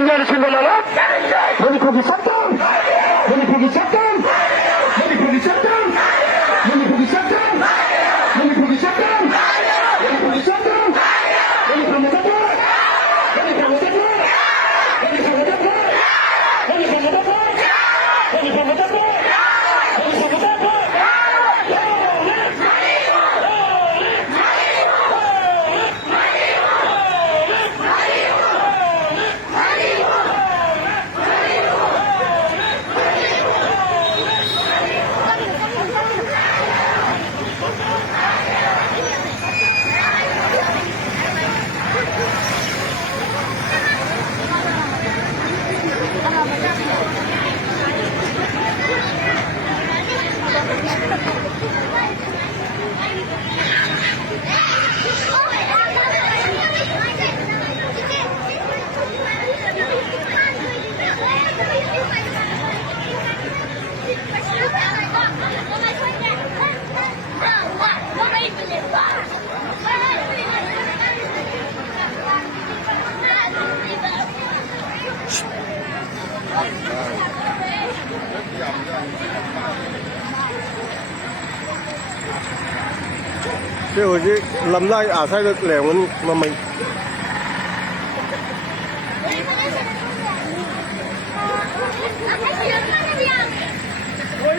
인간의 신발라라 너희 거기 싹당 너희 거기 싹당 너희 거기 싹당 너희 거기 싹당 너희 거기 싹당 너희 거기 싹당 너희 거기 싹당 너희 거기 싹당 너희 거기 싹당 너희 거기 싹당 너희 거기 싹당 cái hồi chứ lầm lai à sai được lẻo mà mình Ôi,